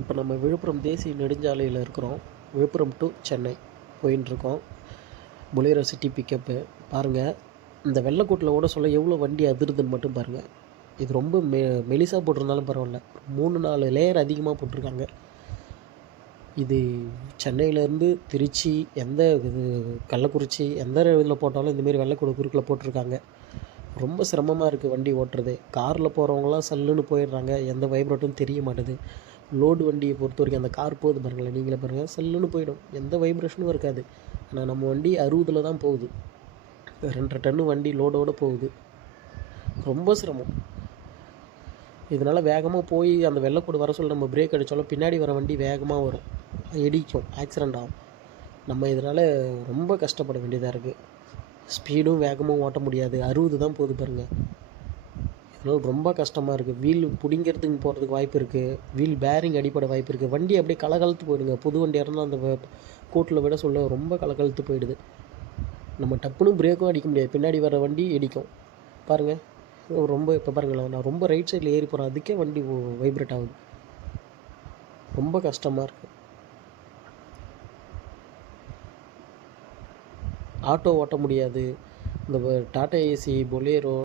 இப்போ நம்ம விழுப்புரம் தேசிய நெடுஞ்சாலையில் இருக்கிறோம். விழுப்புரம் டு சென்னை போயின்ட்டுருக்கோம். பொலேரோ சிட்டி பிக்கப்பு பாருங்கள். இந்த வெள்ளைக்கூட்டில் ஓட சொல்ல எவ்வளோ வண்டி அதிருதுன்னு மட்டும் பாருங்கள். இது ரொம்ப மெலிசாக போட்டிருந்தாலும் பரவாயில்ல, 3-4 லேயர் அதிகமாக போட்டிருக்காங்க. இது சென்னையிலேருந்து திருச்சி, எந்த இது கள்ளக்குறிச்சி எந்த இதில் போட்டாலும் இந்தமாரி வெள்ளைக்கூடு குறுக்கில் போட்டிருக்காங்க. ரொம்ப சிரமமாக இருக்குது வண்டி ஓட்டுறது. காரில் போகிறவங்களாம் சல்லுன்னு போயிடுறாங்க, எந்த வைப்ரேட்டும் தெரிய மாட்டுது. லோடு வண்டியை பொறுத்த வரைக்கும் அந்த கார் போகுது பாருங்களேன், நீங்களே பாருங்கள், சல்லுன்னு போயிடும், எந்த வைப்ரேஷனும் இருக்காது. ஆனால் நம்ம வண்டி 60 தான் போகுது, 2.5 டன்னு வண்டி லோடோடு போகுது. ரொம்ப சிரமம். இதனால் வேகமாக போய் அந்த வெள்ளைக்கூடு வர சொல்ல நம்ம பிரேக் அடித்தாலும் பின்னாடி வர வண்டி வேகமாக வரும், இடிக்கும், ஆக்சிடெண்ட் ஆகும். நம்ம இதனால் ரொம்ப கஷ்டப்பட வேண்டியதாக இருக்குது. ஸ்பீடும் வேகமும் ஓட்ட முடியாது, 60 தான் போகுது பாருங்கள். இதனால் ரொம்ப கஷ்டமாக இருக்குது. வீல் பிடிங்கிறதுக்கு போகிறதுக்கு வாய்ப்பு இருக்குது, வீல் பேரிங் அடிப்படை வாய்ப்பு இருக்குது. வண்டி அப்படியே கலகலத்து போயிடுங்க. புது வண்டியாக இருந்தால் அந்த கோட்டில் விட சொல்ல ரொம்ப கலகலத்து போயிடுது. நம்ம டப்புன்னு பிரேக்கும் அடிக்க முடியாது, பின்னாடி வர வண்டி இடிக்கும். பாருங்கள், ரொம்ப இப்போ பாருங்களேன், நான் ரொம்ப ரைட் சைடில் ஏறி போகிறேன், அதுக்கே வண்டி வைப்ரேட் ஆகுது. ரொம்ப கஷ்டமாக இருக்குது. ஆட்டோ ஓட்ட முடியாது. இந்த டாடா ஏசி, பொலேரோ